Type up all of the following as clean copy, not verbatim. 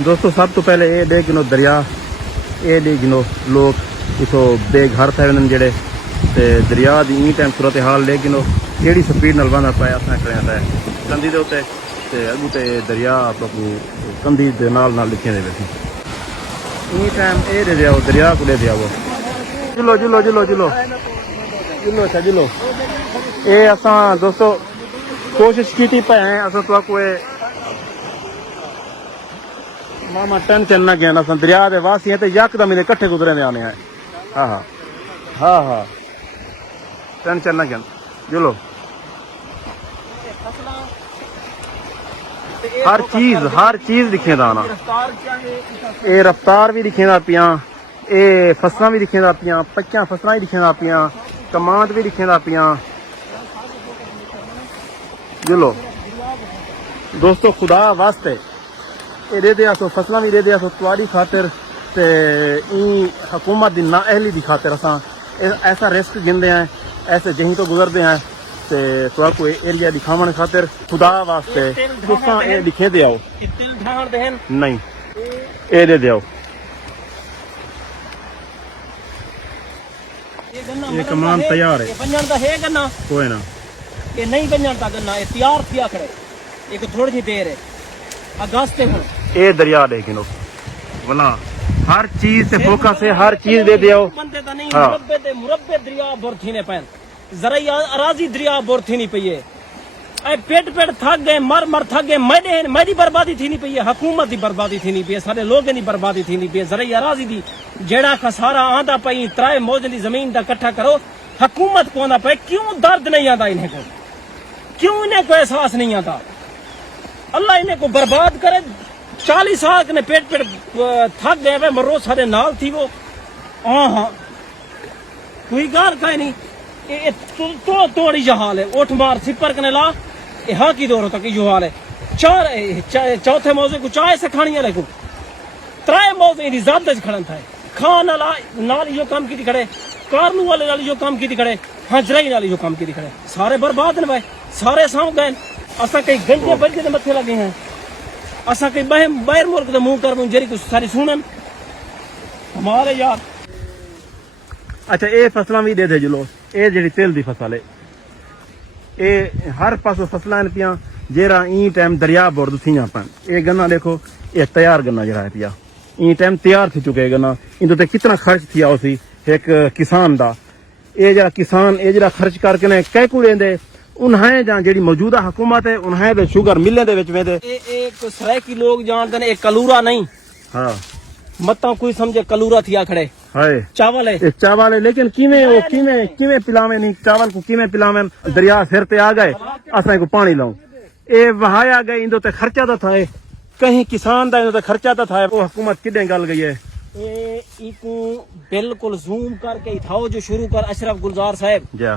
दोस्तों सब तो पहले ये देख गिनो दरिया, ये देख गिनो लोग इथों बेघर थे जेड़े ते दरिया दी ई टाइम सूरत हाल देख गिनो केड़ी स्पीड नाल बंदा पाया असां खड़िया था कंधी दे उत्ते ते अगू ते दरिया आपको कंधी दे नाल लिखे दे वैसे ई टाइम ए दे दिया दरिया को दे दिया वो जिलो जिलो जिलो जिलो जिलो अच्छा जिलो ये असां दोस्तों कोशिश की थी पे असां तो कोई मामा टेंशन ना कहना सन दरिया दे वासी है ते यकदम इधर इकट्ठे गुजरे ने आने हैं। हाँ हाँ हाँ हाँ टेंशन ना कहना चलो हर चीज दिखेदा ना ये रफ्तार भी दिखेदा पिया ये फसलां भी दिखेदा पिया पक्कियां फसलां भी दिखेदा पिया कमांड भी दिखेदा पिया चलो दोस्तों खुदा वास्ते ये दे दिया सो फसलां भी दे दिया सो तुम्हारी खातिर ते ई हुकूमत दी नाअहली दी खातिर असां ऐसा रिस्क गिनदे हैं ऐसे जहीं तो गुजरते हैं ते तो कोई एरिया दिखावन खातिर खुदा वास्ते तुसां ए दिखे दे आओ तिल ढाण देन नहीं ए दे आओ ये कमान तैयार है बन्नण दा है गन्ना कोई ना ये नहीं बन्नण दा गन्ना ये तैयार थिया खड़े एक थोड़ी सी देर है अगस्त है ए दरिया देखिनो वला हर चीज से फोकस है हर चीज दे दियो बंदे ता नहीं मुरब्बे दरिया बोर थीने पैन जरा अराजी दरिया बोर थी नहीं पई है ए पेट थक गए मर थक गए मेरी बर्बादी थी नहीं पई है हुकूमत दी बर्बादी थी नहीं पई है सारे लोगों दी बर्बादी थी नहीं पई है जरा अराजी दी जेड़ा खसारा आंदा पई त्राए मौज दी जमीन दा इकट्ठा करो हुकूमत को ना पे क्यों दर्द नहीं आता इन्हें को क्यों इन्हें को एहसास नहीं आता अल्लाह इन्हें को बर्बाद करे 40 साल ने पेट थक गए वे मरो सारे नाल थी वो हाँ कोई गाल का नहीं तो तोड़ी जो हाल है उठ मार सिपर कने ला हाँ की दौर तक जो हाल है चौथे मौजे को चाय से खानी वाले को त्राए मौजे इन ज्यादा खड़न था खान वाला नाल जो काम की खड़े कारनू वाले नाल जो काम की खड़े हजराई नाल जो काम की खड़े सारे बर्बाद ने भाई सारे सौ गए असा कई घंटे बज के मथे लगे हैं असा कई बाहर मुल्क के मुंह कर जरी कुछ सारी सुनन हमारे यार अच्छा ये फसलां भी दे दे जलो ये जी तिल दी फसल है ये हर पासों फसलां पिया जेरा ई टाइम दरिया बोर्ड थियां पन ये गन्ना देखो ये तैयार गन्ना जरा है पिया ई टाइम तैयार थी चुके गन्ना इन तो कितना खर्च थिया उसी एक किसान दा ये जरा किसान ये जरा खर्च करके ने कै को देंदे उन्हें जहाँ जी मौजूदा हुकूमत है उन्हें दे शुगर मिलने दे विच वेंदे एक सरायकी लोग जानते ने एक कलूरा नहीं हाँ मत कोई समझे कलूरा थिया खड़े हाय चावल है लेकिन किवें पिलावे नहीं चावल को किवें पिलावे दरिया सिर पे आ गए असा को पानी लाऊं ए वहाया गए इंदो ते खर्चा तो था कहीं किसान दा इंदो ते खर्चा तो था वो हुकूमत किडे गल गई है ए इको बिल्कुल जूम करके थाओ जो शुरू कर अशरफ गुलजार साहब जा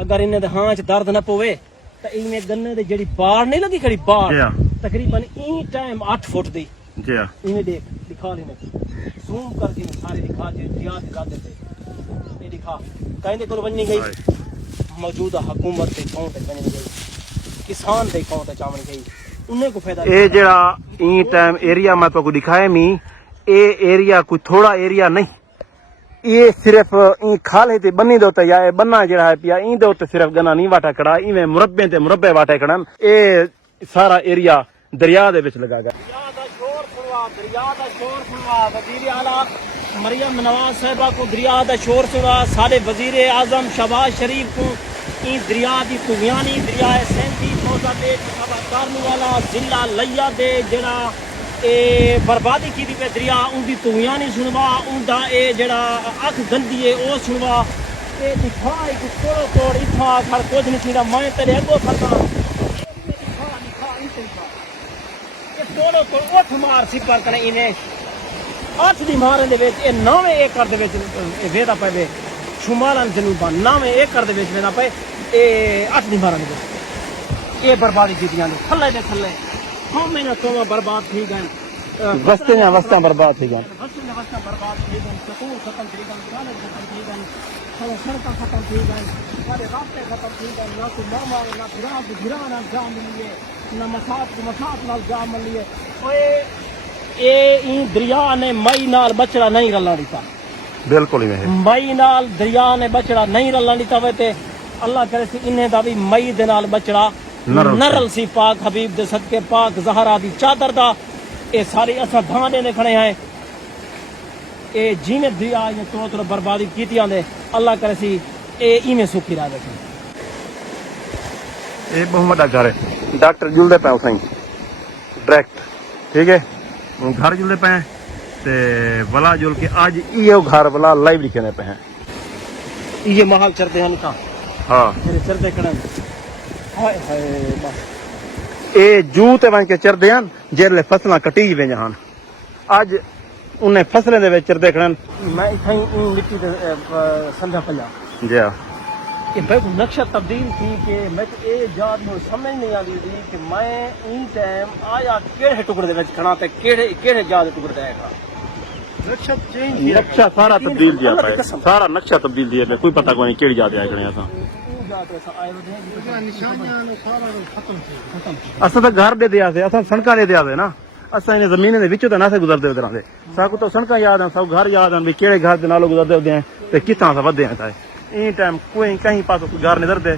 अगर इन्हें हाँ च दर्द न पवे तो इन्हें गन्ने दे जेड़ी बाड़ नहीं लगी खड़ी बाड़ तकरीबन ई टाइम 8 फुट दी इन्हें देख दिखा लेने जूम करके सारे दिखा दे दिया दिखा देते ये दिखा कहने को बननी गई मौजूदा हुकूमत के अकाउंट बननी गई किसान के अकाउंट चावनी गई उन्हें को फायदा ए जेड़ा ई टाइम एरिया मैं तो दिखाए मी ए एरिया कोई थोड़ा एरिया नहीं ये सिर्फ ई खाले ते बन्नी दो ते या बन्ना जड़ा है पिया ई दो ते सिर्फ गन्ना नहीं वाटा कड़ा इवें मुरब्बे ते मुरब्बे वाटे कड़न ए सारा एरिया दरिया दे विच लगा गया दरिया दा शोर सुनवा वजीर आला मरियम नवाज साहिबा को दरिया दा शोर सुनवा सारे वजीर आजम शहबाज शरीफ को ई दरिया दी तुगियानी दरिया सेंती मौजा दे कारनू वाला जिला लिया दे जड़ा ए बर्बादी की दी पे दरिया उनकी तुगियानी सुनवा उनका ए जड़ा अख गंदी है ओ सुनवा ए दिखा एक तोड़ तोड़ इथा खड़ कुछ नहीं थीदा मैं तेरे अगो खड़ा तोड़ो तो उठ मार सिपर कने इन्हें 8 दी मारे दे विच 9 एकड़ दे विच वेदा पवे शुमालन जनूबन 9 एकड़ दे विच वेदा पे ए 8 दी मारे दे ये बर्बादी कीतियां ने थल्ले दे थल्ले हम मैंने तो बर्बाद थी गए वस्ते बर्बाद थी गए बर्बाद थी गए स्कूल खत्म थी गए कॉलेज खत्म थी गए सड़क खत्म थी गए सारे रास्ते खत्म थी गए ना तो मामा ना गिरा ना जा मिली है ना मसात ना जा मिली है ओए ये दरिया ने मई नाल बछड़ा नहीं रलना दिता बिल्कुल ही मई नाल दरिया ने बछड़ा नहीं रलना दिता वे ते अल्लाह करे सी इन्हें दा भी मई दे नाल बछड़ा नरल सी पाक हबीब दे सदके पाक ज़हरा दी चादर दा ये सारी असा धाने ने खड़े हैं ये जिने दरिया ये तो बर्बादी कीती आंदे अल्लाह करे सी ये इवें सुखी रह बैठे ये बहुत बड़ा घर है डॉक्टर जुलदे पे उसाई डायरेक्ट ठीक है घर जुलदे पे ते वला जुल के आज ये घर वला लाइव लिखने पे हैं ये महल चरते हैं निका हां मेरे चरते खड़े हाय हाय बस ए जू ते वन के चरदे हैं जेले फसलां कटी वे जहान आज उन्हें फसलें दे विच चरदे खड़न मैं इथाई मिट्टी दे संधा पल्ला जी हां कि भाई नक्शा तब्दील थी कि मैं तो ये जात में समझ नहीं आती थी कि मैं इन टाइम आया केड़े टुकड़े दे विच खड़ा ते केड़े केड़े जात दे टुकड़े आएगा नक्शा चेंज नक्शा सारा तब्दील दिया पाए सारा नक्शा तब्दील दिया कोई पता कोई नहीं केड़ी जात आए खड़े असा असा तो घर दे दिया से असा सड़कां दे दिया से ना असा इन्हें जमीन दे विचों तो ना से गुजरदे उधर दे साकू तो सड़कां याद हैं सब घर याद हैं भी केड़े घर दे नालों गुजरदे होंदे हैं ते कित्थां सा वधदे हैं इन टाइम कोई कहीं पास कोई घर नजर दे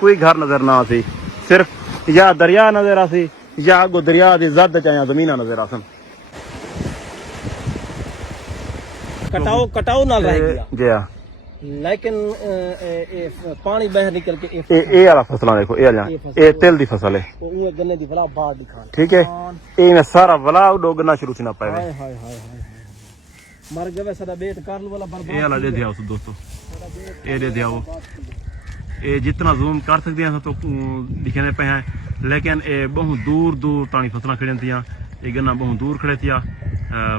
कोई घर नजर ना आसी सिर्फ या दरिया नजर आसी या अगो दरिया दी जद च जमीना नजर आसन कटाओ कटाओ ना रह गया जी हां लेकिन पानी बह निकल के ए वाला फसला देखो ए तिल दी फसल है वो गन्ने दी फला बाहर दिखान ठीक है ए में सारा वला डोगना शुरू से ना पाए हाय हाय हाय मर गए सदा बेट कर लो वाला बर्बाद ए वाला दे दिया उस दोस्तों ए दे दिया वो ए जितना जूम कर सकते हैं तो दिखने पे हैं लेकिन ए बहुत दूर दूर तानी फसलां खड़े थियां ए गन्ना बहुत दूर खड़े थिया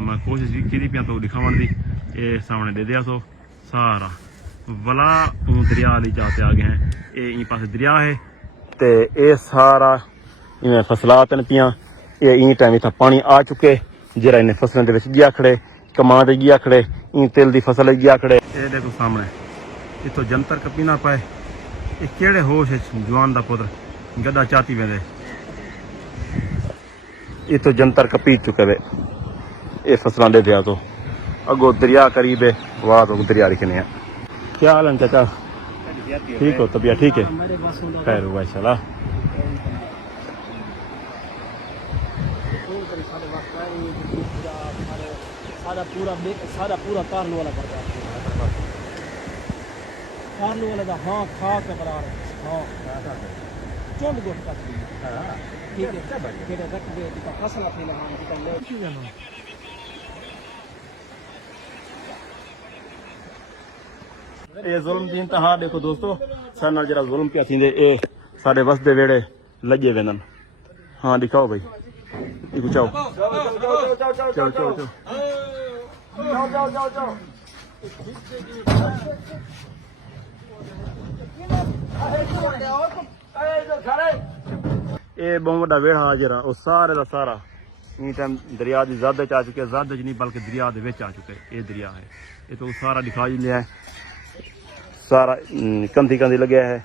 मैं कोशिश भी की पिया तो दिखावन दी ए सामने दे दिया सो सारा वला दरिया वाली जाते आ गए हैं ए इन पास दरिया है ते ए सारा इवें फसलात न पियां ए इन टाइम इतना पानी आ चुके जरा इन्हें फसलों के विच गया खड़े कमां दे गया खड़े इन तिल दी फसल गया खड़े ए देखो सामने इतो जंतर कपी ना पाए ये केड़े होश है जवान दा पुत्र गदा चाती वेंदे इतो जंतर कपी चुके वे ये फसलां दे दिया तो अगो दरिया करीब है वाह तो दरिया दिखने हैं क्या हाल है चाचा ठीक हो तबियत ठीक है खैर हुआ इंशाल्लाह सारा पूरा कारलो वाला पड़ता है कारलो वाला दा हां खा के बराबर हां चोंद गोट का ठीक है सब बढ़िया रख दे ती फसल अपनी लगा ती ले ये जुल्म दी इंतहा देखो दोस्तों सारे नाल जरा जुल्म पिया थींदे ए साडे वस दे वेड़े लगे वेंदन हां दिखाओ भाई इको चाओ चाओ चाओ चाओ जाओ जाओ ये बहुत बड़ा वेड़ा जरा और सारे का सारा इन टाइम दरिया की जद आ चुके जद च नहीं बल्कि दरिया के विच आ चुके ये दरिया है ये तो सारा दिखा ही लिया है सारा कंधी कंधी लगे है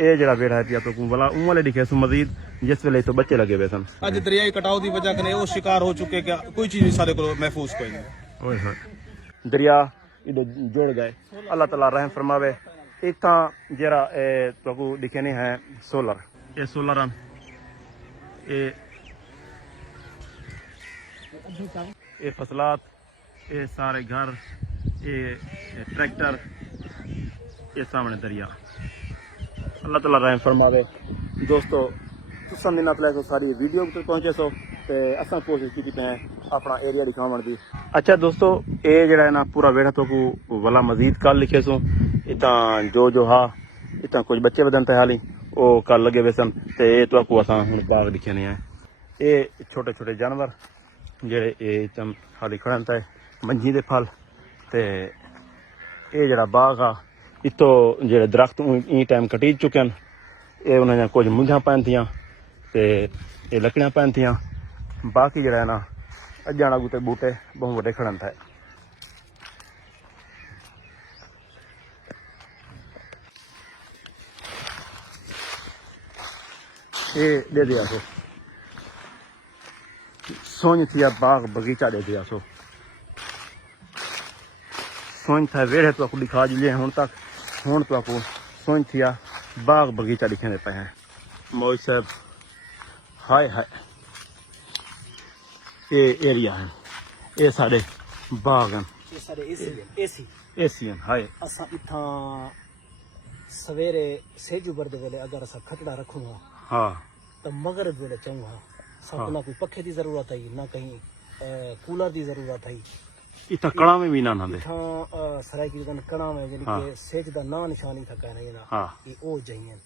ये जरा वेड़ा है पिया तो वाला उन वाले दिखे सो मजीद जिस वेले तो बच्चे लगे हुए सन अज दरियाई कटाव की वजह कने वो शिकार हो चुके क्या कोई चीज भी सारे को महफूज कोई नहीं ओए होए दरिया इधर जुड़ गए अल्लाह ताला रहम फरमावे इतना जरा तो दिखे नहीं है सोलर ये सोलर ये फसलात ये सारे घर ये ट्रैक्टर ये सामने दरिया अल्लाह ताला रहम फरमावे दोस्तों तुसां दिनां तक सारी वीडियो तक पहुंचे सो ते असां कोशिश की पे अपना एरिया दिखावन दी अच्छा दोस्तों ये जड़ा है ना पूरा वेड़ा तो वाला मजीद कल लिखे सो इतना जो हा इतना कुछ बच्चे बदन ते हाली वो कल लगे वे सन ते तो को असां हुन बाग दिखे नहीं है ये छोटे छोटे जानवर जेड़े ये चम हाली खड़न ते मंजी दे फल ते ये जड़ा बाग आ इतो जेड़े दरख्त इन टाइम कटी चुके हैं ये उन्हें कुछ मुंझा पैन थियां ते ये लकड़ियां पैन थियां बाकी जड़ा है ना अजाना गुते बूटे बहुत बड़े खड़न थे ये दे दिया तो सोन थिया बाग बगीचा देखे आसो सोन था वेड़े तो आपको दिखा दिए हुण तक हुण तो आपको सोन थिया बाग बगीचा दिखने पे हैं मौज साहब हाय हाय ये एरिया है ये सारे बाग हैं ये सारे एसी एसी हाय असा इथा सवेरे सेजू बरदे वेले अगर असा खटड़ा रखूंगा हाँ तो मगरब वेले चंगा सब ना कोई पखे की जरूरत है ना कहीं कूलर की जरूरत है इतना कड़ा में भी ना दे इथा सराय की दुकान कणा में यानी कि सेज दा ना निशानी था कहना ये ना हाँ ये ओ जाइए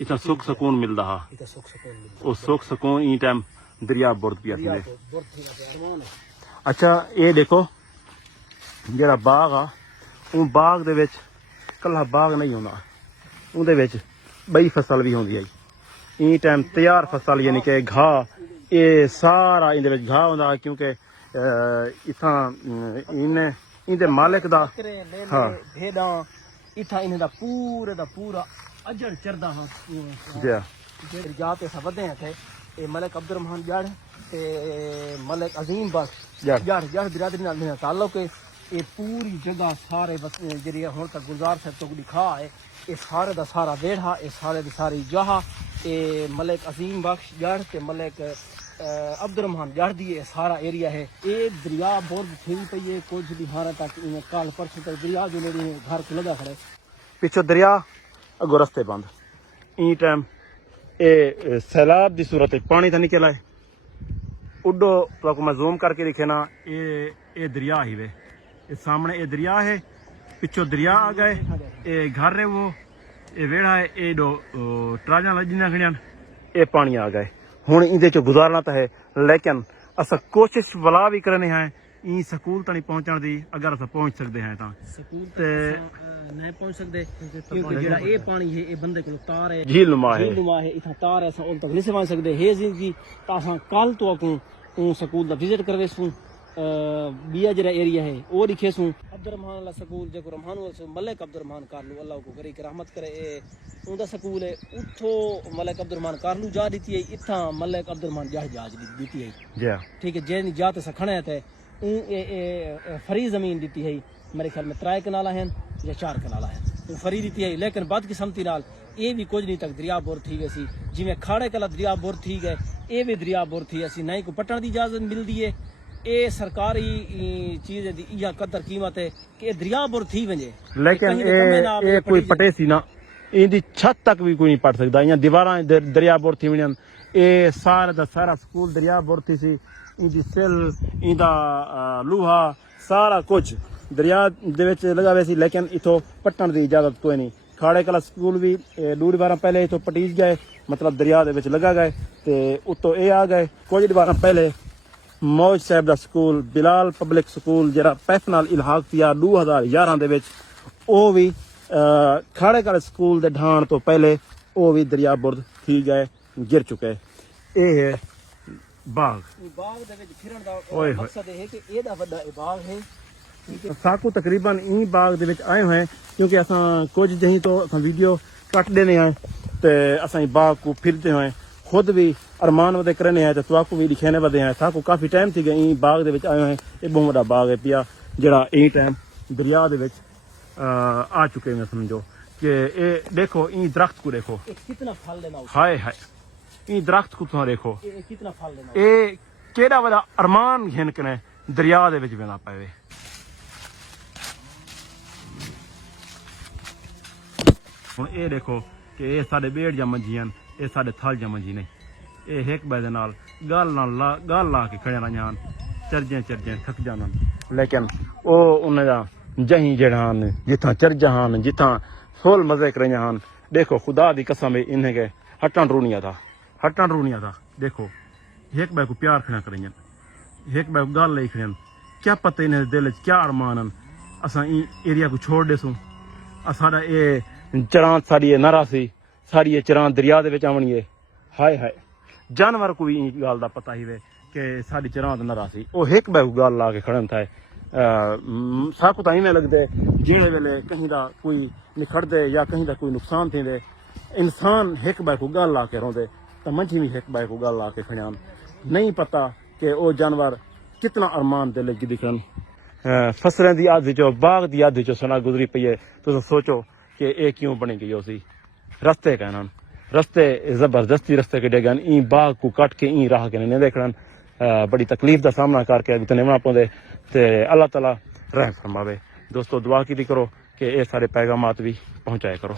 इतना सुख सुकून मिलता हा इतना सुख सुकून मिलता वो सुख सुकून ई टाइम दरिया बुर्द पिया दरिया थी तो बहुत ही अरमान है अच्छा ये देखो ਜਿਹੜਾ ਬਾਗ ਆ ਉਹ ਬਾਗ ਦੇ ਵਿੱਚ ਕੱਲਾ ਬਾਗ ਨਹੀਂ ਹੁੰਦਾ ਉਹਦੇ ਵਿੱਚ ਬਈ ਫਸਲ ਵੀ ਹੁੰਦੀ ਹੈ ਇਹ ਟਾਈਮ ਤਿਆਰ ਫਸਲ ਯਾਨੀ ਕਿ ਘਾਹ ਇਹ ਸਾਰਾ ਇਹਦੇ ਵਿੱਚ ਘਾਹ ਹੁੰਦਾ ਕਿਉਂਕਿ ਇਥਾਂ ਇਹਦੇ ਮਾਲਕ ਦਾ ਹਾਂ ਭੇਡਾਂ ਇਥਾਂ ਇਹਨਾਂ ਦਾ ਪੂਰਾ ਅਜੜ ਚਰਦਾ ਹਾਂ ਜਿਹੜੇ ਜਾ ਤੇ ਸਭਦੇ ਹੈ ਇਹ ਮਲਕ ਅਬਦੁਰ ਰਹਿਮਾਨ ਜੜ ਤੇ ਮਲਕ ਅਜ਼ੀਮ ਬਖਸ਼ ਜੜ ਬਿਰਾਦਰੀ ਨਾਲ ਤਾਲੁਕ ਹੈ ये पूरी जगह सारे बस जी हूँ तक गुलजार साहब तो दिखा है ये सारे का सारा वेड़ा ये सारे की सारी जहा ये मलिक अजीम बख्श जड़ ते मलिक अब्दुर रहमान जड़ दी ये सारा एरिया है ये दरिया बहुत थी पई है कुछ भी हारा तक इन्हें काल परसों तक दरिया जो नेड़े घर को लगा खड़े पिछो दरिया अगो रस्ते बंद ई टाइम ये सैलाब की सूरत पानी तो निकला है उडो तो मैं जूम करके दिखे ना ये दरिया ही वे ये सामने ये दरिया है पिछो दरिया आ गए ये घर है वो ये वेड़ा है ये दो ट्राजा लजना खड़ियां ये पानी आ गए हुण इहदे चो गुजारना तो है लेकिन असा कोशिश वाला भी करने हैं ई स्कूल तक नहीं पहुंचण दी अगर असा पहुंच सकते हैं तो स्कूल नहीं पहुंच सकते क्योंकि जेड़ा ये पानी है ये बंदे को तार है झील नुमा है इतना तार है असा उन तक नहीं पहुंच सकते है जी असा कल तो को स्कूल दा विजिट करवे सू बिया जरा एरिया है वो लिखे सू अब्दुर रहमान वाला स्कूल जो रहमान वाला मलिक अब्दुर रहमान कारलू अल्लाह को करी रहमत करे उनका स्कूल है उठो मलिक अब्दुर रहमान कारलू जा दी है इथा मलिक अब्दुर रहमान जहाज दी है ठीक है जैन जाते सखणे थे फरी जमीन दी है मेरे ख्याल में 3 कनाला हैं या 4 कनाला हैं वो फरी दी है लेकिन बद किस्मती नाल ये भी कुछ नहीं तक दरिया बोर थी गई जिमें खाड़े कला दरिया बोर थी गए ये भी दरिया बोर थी असी नहीं को पटन की इजाजत मिलती है ये सरकारी चीज है या कदर कीमत है कि दरिया बुर थी वजे लेकिन ये कोई पटे सी ना इनकी छत तक भी कोई नहीं पट सकता या दीवारा दरिया बुर थी वजन ये सारा दा सारा स्कूल दरिया बुर थी सी इनकी सिल इंदा लूहा सारा कुछ दरिया दे विच लगा हुआ सी लेकिन इथों पटन की इजाजत कोई नहीं खाड़े कला स्कूल भी 2 बार पहले इथों पटीज गए मतलब दरिया दे विच लगा गए ते उतो ये आ गए कुछ बार पहले मौज साहब दा स्कूल बिलाल पब्लिक स्कूल जरा पैफ नाल इलाहाक किया 2011 दे विच ओ भी खाड़े कला स्कूल दे ढाण तो पहले ओ भी दरिया बुर्द थी गए गिर चुके ये है बाग दे विच फिरन दा मकसद है कि एदा बड़ा बाग है साकू तकरीबन ई बाग दे विच आए हुए हैं क्योंकि असां कुछ जहीं तो असां वीडियो कट देने हैं ते असां बाग को फिरते हैं खुद भी अरमान वदे करने हैं तो को भी दिखाने वदे हैं साकू काफ़ी टाइम थी गई बाग दे विच आए हैं ये बहुत बड़ा बाग है पिया जरा ई टाइम दरिया दे विच आ चुके हैं समझो कि ये देखो ई दरख्त को देखो कितना फल लेना हाय हाय ई दरख्त को तुम देखो कितना फल लेना ये केड़ा बड़ा अरमान घिन कने दरिया दे विच वेना पवे हुण ये देखो कि ये साडे बेड़ जा मंजियां ये साडे थल जा मंजी नहीं ये एक बार नाल गल ला के खड़े रहियां चरजे थक जाना लेकिन वो उन्हें जही जड़ा जिथा चरजा हन जिथा फुल मजे कर हन देखो खुदा दी कसम इन्हें के हटन रूनिया था देखो एक बार को प्यार खड़ा करें एक बार गल ले खड़े क्या पता इन्हें दिल क्या अरमान असा एरिया को छोड़ दे साडा ये चरां साड़ी ये नरा सी सारी ये चरां दरिया दे विच आवणगे हाय हाय जानवर को भी गल दा पता ही वे कि साड़ी चरां दा नरा सी ओ एक बार गल ला के खड़न था साकू तो इवें लगदे जेड़े वेले कहीं दा कोई निखड़दे या कहीं दा कोई नुकसान थींदे इंसान एक बार को गल ला के रोंदे तो मंझी भी एक बार को गल ला के खड़ियान नहीं पता कि वो जानवर कितना अरमान दे लगी दिखन फसलें दी आदि चो बाग दी आदि चो सना गुजरी पई है तुम सोचो कि ये क्यों बनी गई उसी रस्ते कहना रस्ते जबरदस्ती रस्ते कटे गए ई बाग को कट के ई राह के नहीं देखना बड़ी तकलीफ का सामना करके अभी तो निभना पौंदे ते अल्लाह ताला रहम फरमावे दोस्तों दुआ की करो कि ये सारे पैगामात भी पहुंचाया करो।